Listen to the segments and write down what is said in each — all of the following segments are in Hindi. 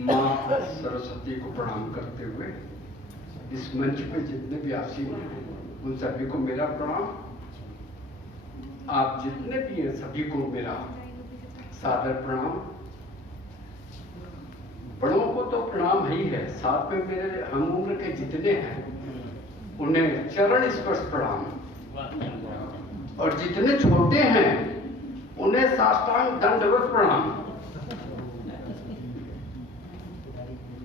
माँ सरस्वती को प्रणाम करते हुए इस मंच पे जितने भी आसीन हैं उन सभी को मेरा प्रणाम। आप जितने भी हैं सभी को मेरा सादर प्रणाम। बड़ों को तो प्रणाम ही है, साथ में मेरे हम उम्र के जितने हैं उन्हें चरण स्पर्श प्रणाम, और जितने छोटे हैं उन्हें साष्टांग दंडवत प्रणाम।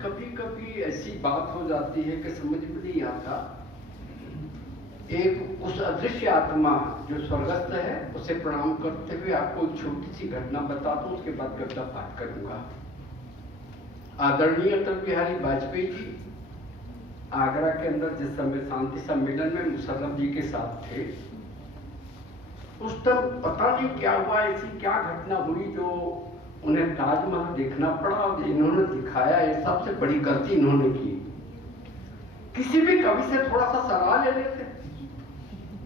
कभी कभी ऐसी बात हो जाती है कि समझ में नहीं आता, एक उस अदृश्य आत्मा जो स्वर्गस्थ है उसे प्रणाम करते हुए आपको एक छोटी सी घटना बता दूं, उसके बाद कविता पाठ करूंगा। आदरणीय अटल बिहारी वाजपेयी जी आगरा के अंदर जिस समय शांति सम्मेलन में मुशर्रफ जी के साथ थे, उस टाइम पता नहीं क्या हुआ, ऐसी क्या घटना हुई जो उन्हें ताजमहल देखना पड़ा, और इन्होंने दिखाया। ये सबसे बड़ी गलती इन्होंने की। किसी भी कवि से थोड़ा सा सलाह ले लेते।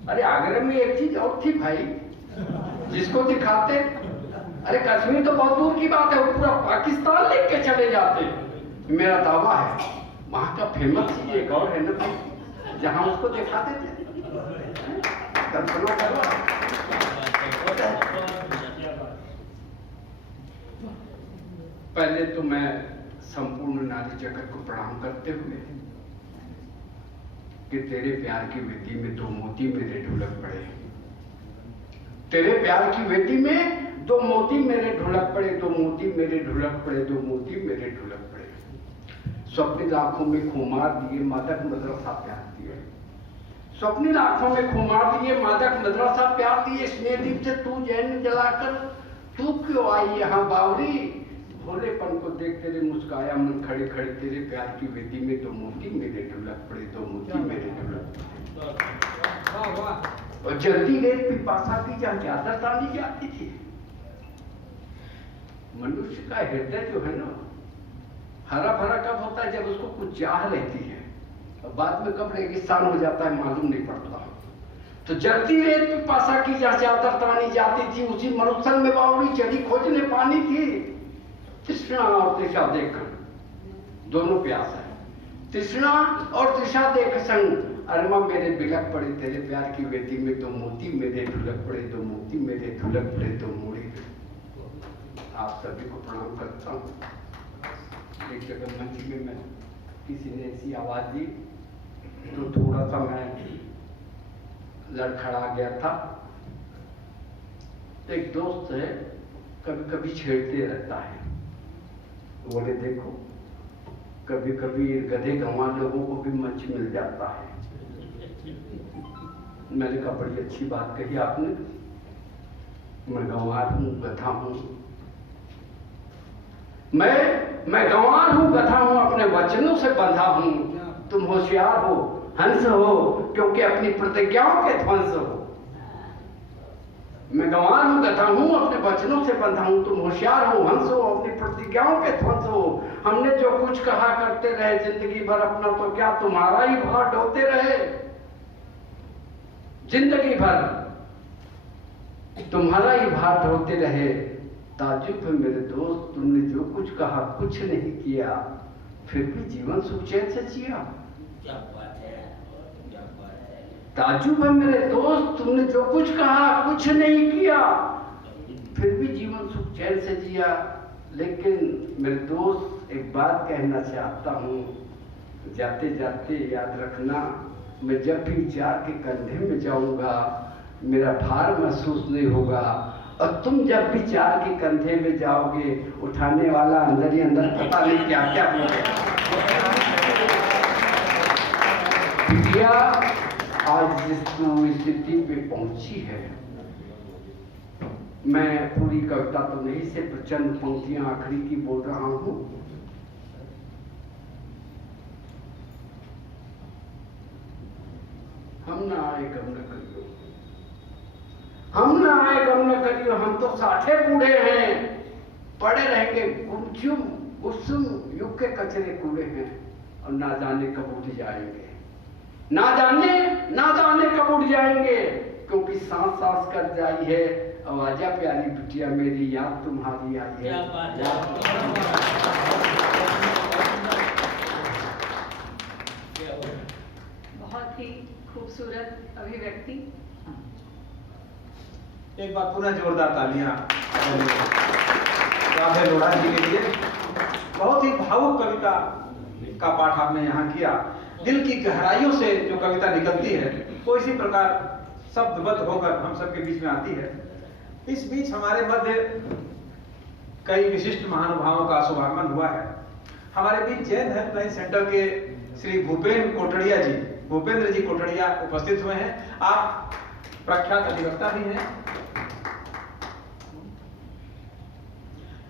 अरे आगरा में एक चीज और थी भाई जिसको दिखाते, अरे कश्मीर तो बहुत दूर की बात है, वो पूरा पाकिस्तान लेके चले जाते। मेरा दावा है वहां का फेमस चीज एक और है ना भाई, जहां उसको दिखाते थे। पहले तो मैं संपूर्ण नारी जगत को प्रणाम करते हुए कि तेरे प्यार की वेदी में दो मोती मेरे ढुलक पड़े, तेरे प्यार की वेदी में दो मोती मेरे ढुलक पड़े, दो मोती मेरे ढुलक पड़े, दो मोती मेरे ढुलक पड़े। स्वप्निल आंखों में खुमार दिए मादक मदरसा प्यार दिए, स्वप्निल आंखों में खुमार दिए मादक मदरसा प्यार दिए। स्नेह दीप से तू जैन जलाकर तू क्यों आई यहाँ बावरी, भोलेपन को देख तेरे मुस्काया मन खड़े खड़े, तेरे प्यार की वेदी में दो मोती मेरे ढुलक पड़े, दो मोती मेरे ढुलक पड़े। और जल्दी रेत पिपासा की जहाँ ज्यादा तानी जाती थी। मनुष्य का हृदय जो है ना हरा भरा कब होता है, जब उसको कुछ चाह लेती है, और बाद में कब रेगिस्तान हो जाता है मालूम नहीं पड़ता। तो जलती रेत पिपासा की जहाँ ज्यादा तानी जाती थी, उसी मरुस्थल में बावड़ी चढ़ी खोजने पानी थी। तृष्णा और तृषा देखकर दोनों प्यास है, तृष्णा और तृषा देख संग अरमा मेरे बिलक पड़े, तेरे प्यार की वेदी में दो मोती मेरे ढुलक पड़े, दो मोती मेरे ढुलक पड़े, दो मोड़ी। आप सभी को प्रणाम करता हूँ। एक जगह मंच में मैं किसी ने ऐसी आवाज दी तो थोड़ा सा मैं लड़खड़ा गया था। एक दोस्त है, कभी कभी छेड़ते रहता है, बोले देखो कभी कभी गधे गंवार लोगों को भी मंच मिल जाता है। मैंने कहा बड़ी अच्छी बात कही आपने, मैं गंवार हूं गधा हूं, मैं गंवार हूं गधा हूं, अपने वचनों से बंधा हूं। तुम होशियार हो हंस हो क्योंकि अपनी प्रतिज्ञाओं के ध्वंस हो। मैं गंवार हूं गधा हूं, अपने वचनों से बंधा हूं, तुम होशियार हो हंस हो, अपनी प्रतिज्ञाओं के ध्वंस हो। हमने जो कुछ कहा करते रहे जिंदगी भर, अपना तो क्या तुम्हारा ही भार ढोते रहे। जिंदगी भर तुम्हारा ही भार ढोते रहे। ताजुब है मेरे दोस्त तुमने जो कुछ कहा कुछ नहीं किया, फिर भी जीवन सुख चैन से जिया। ताजुब है मेरे दोस्त तुमने जो कुछ कहा कुछ नहीं किया, फिर भी जीवन सुख चैन से जिया। लेकिन मेरे दोस्त एक बात कहना चाहता हूँ, जाते जाते याद रखना, मैं जब भी चार के कंधे में जाऊंगा मेरा भार महसूस नहीं होगा, और तुम जब भी चार के कंधे में जाओगे उठाने वाला अंदर ही अंदर पता नहीं क्या क्या बिटिया आज जिस स्थिति पे पहुंची है। मैं पूरी कविता तो नहीं, सिर्फ चंद पंक्तियां आखिरी की बोल रहा हूं। हम ना आए गम न करियो, हम ना आए गम न करियो, हम तो साठे बूढ़े हैं, पड़े रहेंगे गुमचुम गुस्सुम युग के कचरे कूड़े हैं, और ना जाने कब उठ जाएंगे, ना जाने कब उठ जाएंगे, क्योंकि सांस सांस कर जाई है। आवाजा प्यारी बिटिया मेरी याद तुम्हारी आई है। की खूबसूरत अभिव्यक्ति। एक बार पुनः जोरदार तालियां राधे लोढ़ा जी के लिए। बहुत ही भावुक कविता का पाठ आपने यहाँ किया। दिल की गहराइयों से जो कविता निकलती है वो इसी प्रकार शब्दबद्ध होकर हम सबके बीच में आती है। इस बीच हमारे मध्य कई विशिष्ट महानुभावों का शुभागमन हुआ है। हमारे बीच जैन हेल्पलाइन सेंटर के श्री भूपेंद्र जी कोटड़िया उपस्थित हुए हैं। आप प्रख्यात अधिवक्ता भी हैं।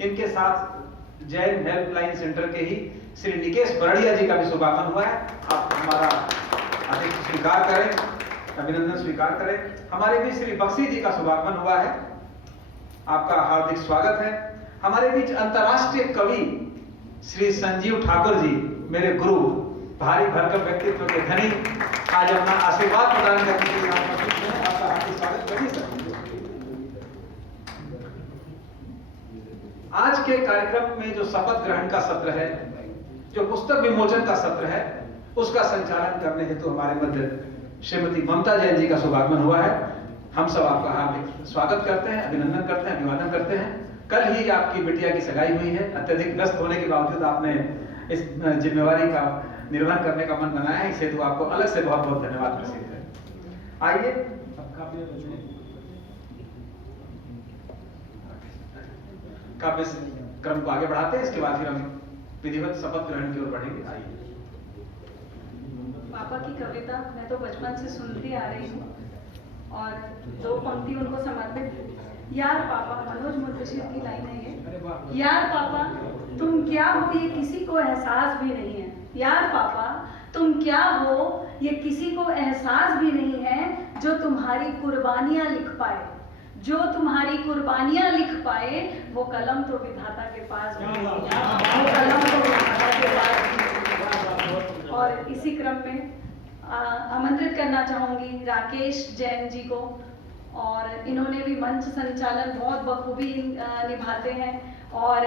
इनके साथ जैन हेल्पलाइन सेंटर के ही श्री निकेश बरड़िया जी का भी शुभागमन हुआ है। आप हमारा आतिथ्य स्वीकार करें, अभिनंदन स्वीकार करें। हमारे बीच श्री बख्शी जी का शुभागमन हुआ है, आपका हार्दिक स्वागत है। हमारे बीच अंतर्राष्ट्रीय कवि श्री संजीव ठाकुर जी, मेरे गुरु, भारी भरकम व्यक्तित्व के धनी, आज अपना आशीर्वाद प्रदान करने के लिए आपका हार्दिक स्वागत करिए। आज के कार्यक्रम में जो शपथ ग्रहण का सत्र है, जो पुस्तक विमोचन का सत्र है, उसका संचालन करने हेतु हमारे मध्य श्रीमती ममता जैन जी का शुभागमन हुआ है। हम सब आपका हार्दिक स्वागत करते हैं, अभिनंदन करते हैं, अभिवादन करते हैं। कल ही आपकी बिटिया की सगाई हुई है। अत्यधिक व्यस्त होने के बावजूद आपने इस जिम्मेवारी का निर्वहन करने का मन बनाया है, इस हेतु आपको अलग से बहुत बहुत धन्यवाद प्रसिद्ध है। आइए काव्य क्रम को आगे बढ़ाते हैं, इसके बाद फिर हम विधिवत शपथ ग्रहण की ओर बढ़ेंगे। आइए। पापा की कविता मैं तो बचपन से सुनती आ रही हूँ और दो पंक्ति उनको समर्पित। यार पापा, मनोज मुंतशिर की लाइन है ये। यार पापा तुम क्या हो ये किसी को एहसास भी नहीं है। यार पापा तुम क्या हो ये किसी को एहसास भी नहीं है। जो तुम्हारी कुर्बानियां लिख पाए, जो तुम्हारी कुर्बानियां लिख पाए, वो कलम तो विधाता के पास भी नहीं है। वो कलम तो विधाता के पास भी नहीं है। और इसी क्रम में आमंत्रित करना चाहूंगी राकेश जैन जी को, और इन्होंने भी मंच संचालन बहुत बखूबी निभाते हैं और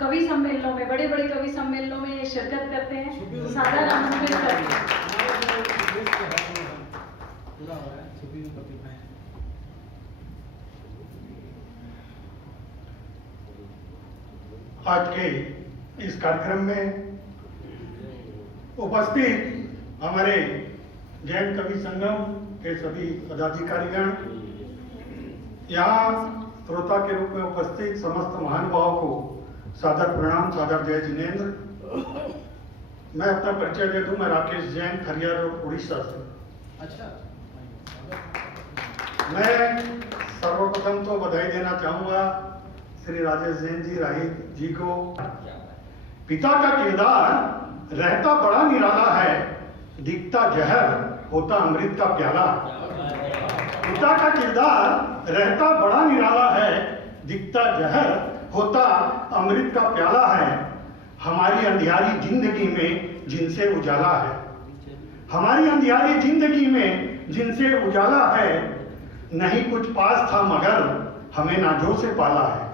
कवि सम्मेलनों में, बड़े बड़े कवि सम्मेलनों में शिरकत करते हैं। सादर आमंत्रित करते हैं। आज के इस कार्यक्रम में उपस्थित हमारे जैन कवि संगम के सभी पदाधिकारीगण, यहाँ श्रोता के रूप में उपस्थित समस्त महानुभावों को सादर प्रणाम, सादर जय जिनेन्द्र। मैं अपना परिचय दे दूं। मैं राकेश जैन, खरियार रोड, उड़ीसा से। अच्छा, मैं सर्वप्रथम तो बधाई देना चाहूंगा श्री राजेश जैन जी, राही जी को। पिता का किरदार रहता बड़ा निराला है, दिखता जहर होता अमृत का प्याला। पिता का किरदार रहता बड़ा निराला है, दिखता जहर होता अमृत का प्याला है। हमारी अंधियारी जिंदगी में जिनसे उजाला है, हमारी अंधियारी जिंदगी में जिनसे उजाला है। नहीं कुछ पास था मगर हमें नाजों से पाला है।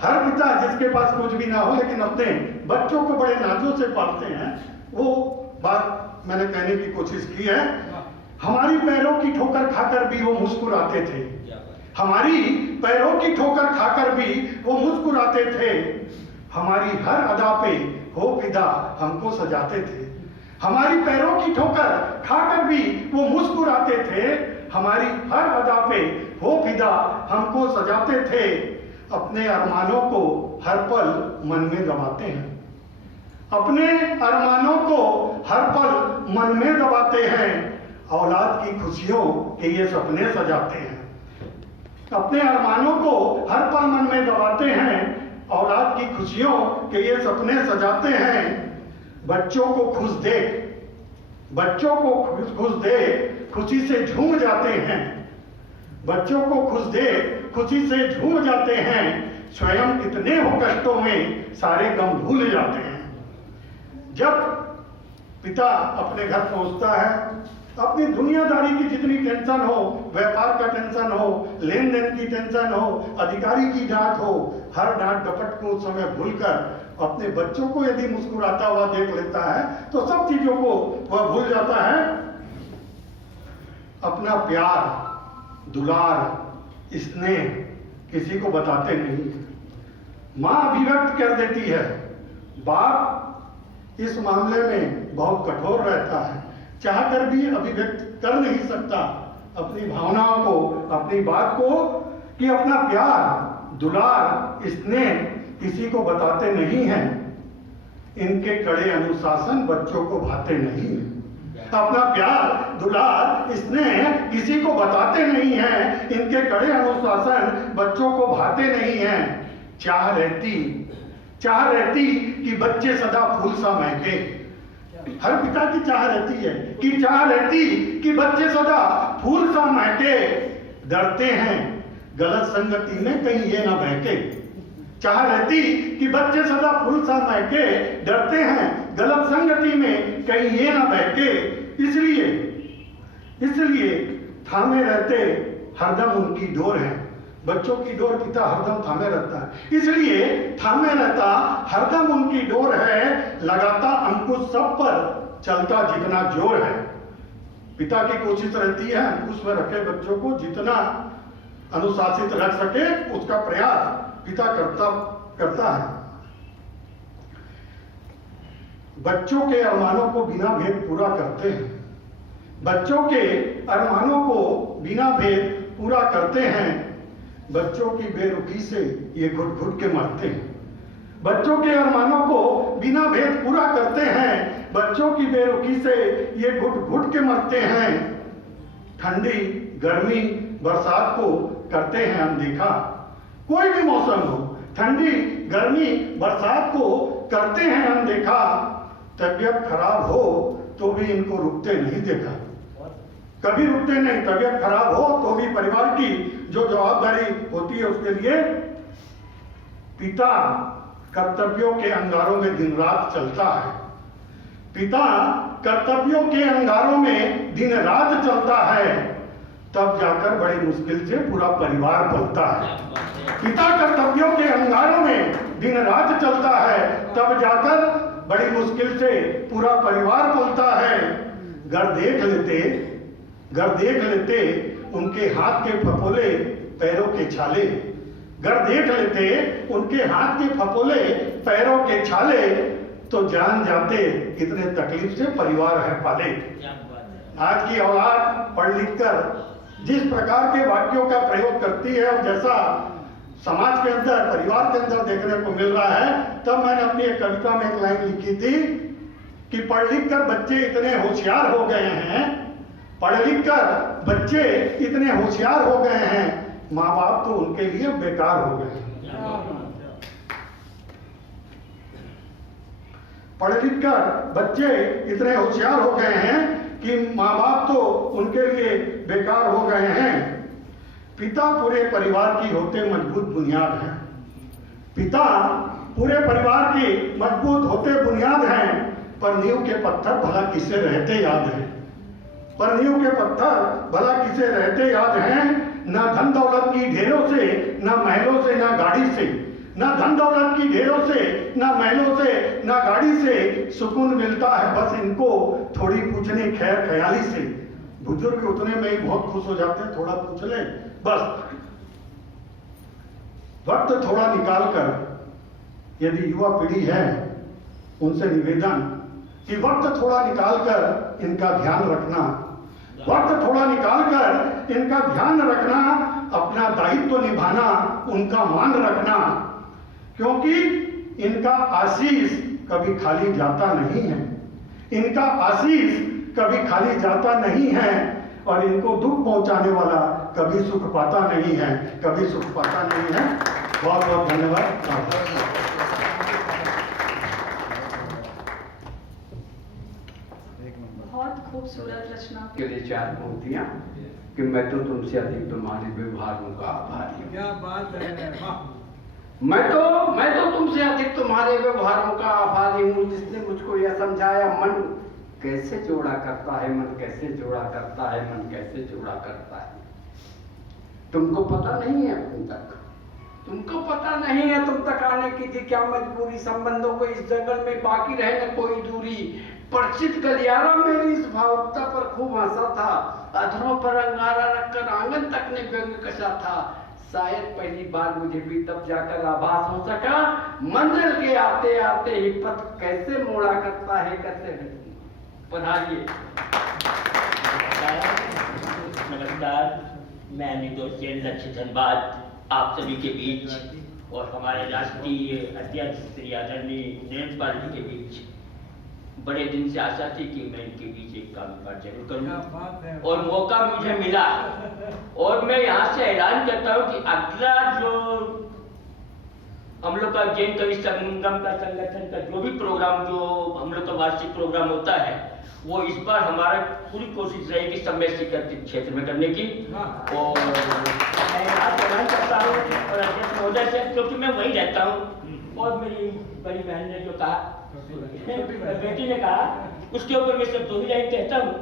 हर पिता जिसके पास कुछ भी ना हो लेकिन अपने बच्चों को बड़े नाजों से पालते हैं, वो बात मैंने कहने की कोशिश की है। हमारी पैरों की ठोकर खाकर भी वो मुस्कुराते थे, हमारी पैरों की ठोकर खाकर भी वो मुस्कुराते थे। हमारी हर अदा पे हो फिदा हमको सजाते थे, हमारी पैरों की ठोकर खाकर भी वो मुस्कुराते थे। हमारी हर अदा पे हो फिदा हमको सजाते थे। अपने अरमानों को हर पल मन में दबाते हैं, अपने अरमानों को हर पल मन में दबाते हैं। औलाद की खुशियों के ये सपने सजाते हैं, अपने अरमानों को हर पल मन में दबाते हैं। औलाद की खुशियों के ये सपने सजाते हैं। बच्चों को खुश देख, बच्चों को खुश देख खुशी से झूम जाते हैं, बच्चों को खुश देख खुशी से झूम जाते हैं। स्वयं कितने हो कष्टों में सारे गम भूल जाते हैं। जब पिता अपने घर पहुंचता है, अपनी दुनियादारी की जितनी टेंशन हो, व्यापार का टेंशन हो, लेन देन की टेंशन हो, अधिकारी की डांट हो, हर डांट डपट को उस समय भूलकर अपने बच्चों को यदि मुस्कुराता हुआ देख लेता है तो सब चीजों को वह भूल जाता है। अपना प्यार, दुलार, स्नेह किसी को बताते नहीं। मां अभिव्यक्त कर देती है, बाप इस मामले में बहुत कठोर रहता है, चाहकर भी अभिव्यक्त कर नहीं सकता अपनी भावनाओं को, अपनी बात को, कि अपना प्यार, दुलार, स्नेह किसी को बताते नहीं हैं। इनके कड़े अनुशासन बच्चों को भाते नहीं हैं। अपना प्यार, दुलार, स्नेह किसी को बताते नहीं हैं। इनके कड़े अनुशासन बच्चों को भाते नहीं हैं। चाह रहती कि बच्चे सदा फूल सा महके। हर पिता की चाह रहती है कि बच्चे सदा फूल सा महके। डरते हैं गलत संगति में कहीं ये ना बहके। चाह रहती कि बच्चे सदा फूल सा महके। डरते हैं गलत संगति में कहीं ये ना बहके। इसलिए थामे रहते हरदम उनकी डोर है। बच्चों की डोर पिता हरदम थामे रहता है, इसलिए थामे रहता हरदम उनकी डोर है। लगाता अंकुश सब पर चलता जितना जोर है। पिता की कोशिश रहती है अंकुश में रखे बच्चों को जितना अनुशासित रख सके उसका प्रयास पिता करता है। बच्चों के अरमानों को बिना भेद पूरा करते हैं। बच्चों के अरमानों को बिना भेद पूरा करते हैं। बच्चों की बेरुखी से ये घुट घुट के मरते हैं। बच्चों के अरमानों को बिना भेद पूरा करते हैं। बच्चों की बेरुखी से ये घुट घुट के मरते हैं। ठंडी, गर्मी, बरसात को करते हैं अनदेखा। कोई भी मौसम हो, ठंडी, गर्मी, बरसात को करते हैं अनदेखा। तबीयत खराब हो तो भी इनको रुकते नहीं देखा। कभी रुकते नहीं। तबीयत खराब हो तो भी परिवार की जो जवाबदारी होती है उसके लिए पिता कर्तव्यों के अंगारों में दिन रात चलता है। पिता कर्तव्यों के अंगारों में दिन रात चलता है। तब जाकर बड़ी मुश्किल से पूरा परिवार पलता है। पिता कर्तव्यों के अंगारों में दिन रात चलता है। तब जाकर बड़ी मुश्किल से पूरा परिवार पलता है। घर देख लेते उनके हाथ के फपोले, पैरों के छाले। घर देख लेते उनके हाथ के फपोले, पैरों के छाले, तो जान जाते कितने तकलीफ से परिवार है पाले। आज की औलाद पढ़ लिख कर जिस प्रकार के वाक्यों का प्रयोग करती है और जैसा समाज के अंदर, परिवार के अंदर देखने को मिल रहा है, तब मैंने अपनी एक कविता में एक लाइन लिखी थी कि पढ़ लिख कर बच्चे इतने होशियार हो गए हैं, पढ़ लिख कर बच्चे इतने होशियार हो गए हैं, माँ बाप तो उनके लिए बेकार हो गए। पढ़ लिख कर बच्चे इतने होशियार हो गए हैं कि माँ बाप तो उनके लिए बेकार हो गए हैं। पिता पूरे परिवार की होते मजबूत बुनियाद है। पिता पूरे परिवार की मजबूत होते बुनियाद हैं। पर नींव के पत्थर भला किसे रहते याद है। पर नींव के पत्थर भला किसे रहते याद हैं। ना धन दौलत की ढेरों से, ना महलों से, ना गाड़ी से। ना धन दौलत की ढेरों से, ना महलों से, ना गाड़ी से सुकून मिलता है बस इनको थोड़ी पूछने खैर ख्याली से। बुजुर्ग उतने में ही बहुत खुश हो जाते हैं, थोड़ा पूछ ले बस। वक्त थोड़ा निकाल कर यदि युवा पीढ़ी है उनसे निवेदन कि वक्त थोड़ा निकाल कर इनका ध्यान रखना। वक्त थोड़ा निकाल कर इनका ध्यान रखना, अपना दायित्व निभाना, उनका मान रखना, क्योंकि इनका आशीष कभी खाली जाता नहीं है। इनका आशीष कभी खाली जाता नहीं है और इनको दुख पहुंचाने वाला कभी सुख पाता नहीं है, कभी सुख पाता नहीं है। बहुत बहुत धन्यवाद। बहुत खूबसूरत रचना के लिए 4 पंक्तियां कि मैं तो तुमसे अधिक तुम्हारे व्यवहारों का आभारी हूं। क्या बात है, वाह। मैं तो तुमसे अधिक तुम्हारे व्यवहारों का आभारी हूं, जिसने मुझको यह समझाया मन कैसे जोड़ा करता है, मन कैसे जोड़ा करता है, मन कैसे जोड़ा करता है। तुमको पता नहीं है अभी तक, तुमको पता नहीं है तुम तक आने की थी क्या मजबूरी, संबंधों को इस जंगल में बाकी रहे न कोई दूरी। परिचित गलियारा मेरी इस भावुकता पर खूब हंसा था, अधरों पर अंगारा रखकर आंगन तक ने व्यंग कसा था। शायद पहली बार मुझे भी तब जाकर आभास हो सका, मंजिल के आते आते ही पथ कैसे मोड़ा करता है, कैसे पढ़ाइए। नमस्कार, मैं निर्दोष जैन लक्ष्य धनबाद आप सभी के बीच और हमारे राष्ट्रीय अध्यक्ष श्री आदरणीय नरेंद्र पाल जी के बीच बड़े दिन से आशा थी कि मैं इनके बीच एक कामकाज जरूर करूं और मौका मुझे मिला। और मैं यहाँ से ऐलान करता हूँ कि अगला जो हम लोग का जैन कवि संगम का संगठन का जो भी प्रोग्राम, जो हम लोग का वार्षिक प्रोग्राम होता है, वो इस बार हमारा पूरी कोशिश रहेगी समय शिखर क्षेत्र में करने की। और मैं आज ऐलान करता हूँ और अध्यक्ष महोदय से, क्योंकि मैं वहीं रहता हूँ और मेरी बड़ी बहन ने जो कहा, बेटी ने कहा, उसके ऊपर मैं सिर्फ 2 ही लाइन कहता हूँ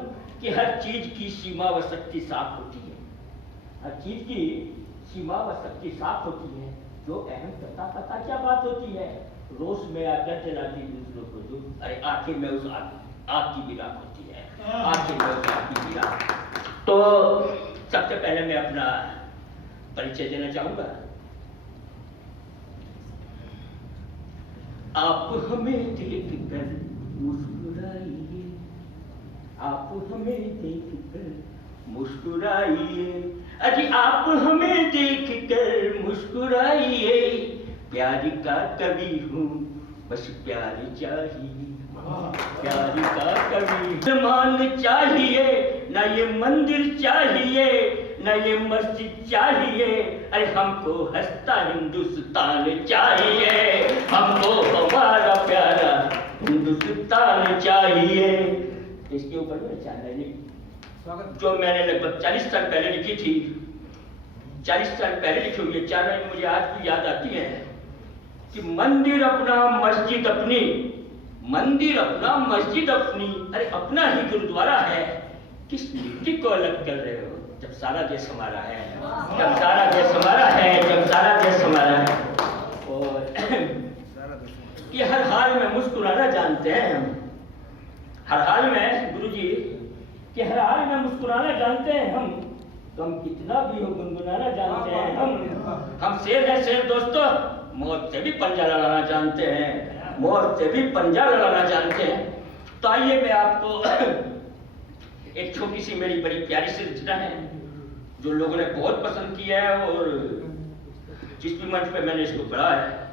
कि हर चीज की सीमा व शक्ति साफ होती है, हर चीज की सीमा व शक्ति साफ होती है। जो अहम पता क्या बात होती है, रोज में आकर जलाती दूसरों को जो, अरे आखिर में उस आग की भी राख होती है, आखिर में उस आग की भी राख। तो सबसे पहले मैं अपना परिचय देना चाहूंगा। आप हमें देख कर मुस्कुराइए, आप हमें देख कर मुस्कुराइए, अजी आप हमें देख कर मुस्कुराइए। प्यार का कवि हूँ, बस प्यार चाहिए, प्यार का कवि। मान चाहिए ना ये मंदिर चाहिए, न ये मस्जिद चाहिए, अरे हमको हंसता हिंदुस्तान चाहिए, हमको हमारा प्यारा हिंदुस्तान चाहिए। इसके ऊपर में 4 लाइनें जो मैंने लगभग 40 साल पहले लिखी थी, 40 साल पहले लिखी हुई है 4 लाइन मुझे आज भी याद आती है कि मंदिर अपना मस्जिद अपनी, मंदिर अपना मस्जिद अपनी, अरे अपना ही गुरुद्वारा है, किस मिट्टी को अलग कर रहे हो, जब सारा देश हमारा है, जब सारा देश हमारा है, जब सारा देश हमारा है। और कि हर हाल में मुस्कुराना जानते हैं हम, हर हाल में गुरुजी कि हर हाल में मुस्कुराना जानते हैं हम, तो हम कितना भी हो गुनगुनाना जानते हैं हम शेर है शेर दोस्तों, मौत से भी पंजा लड़ाना जानते हैं, मौत से भी पंजा लड़ाना जानते हैं। तो आइए मैं आपको एक छोटी सी मेरी बड़ी प्यारी सी रचना है जो लोगों ने बहुत पसंद किया है और जिस भी मंच पे मैंने इसको पढ़ा है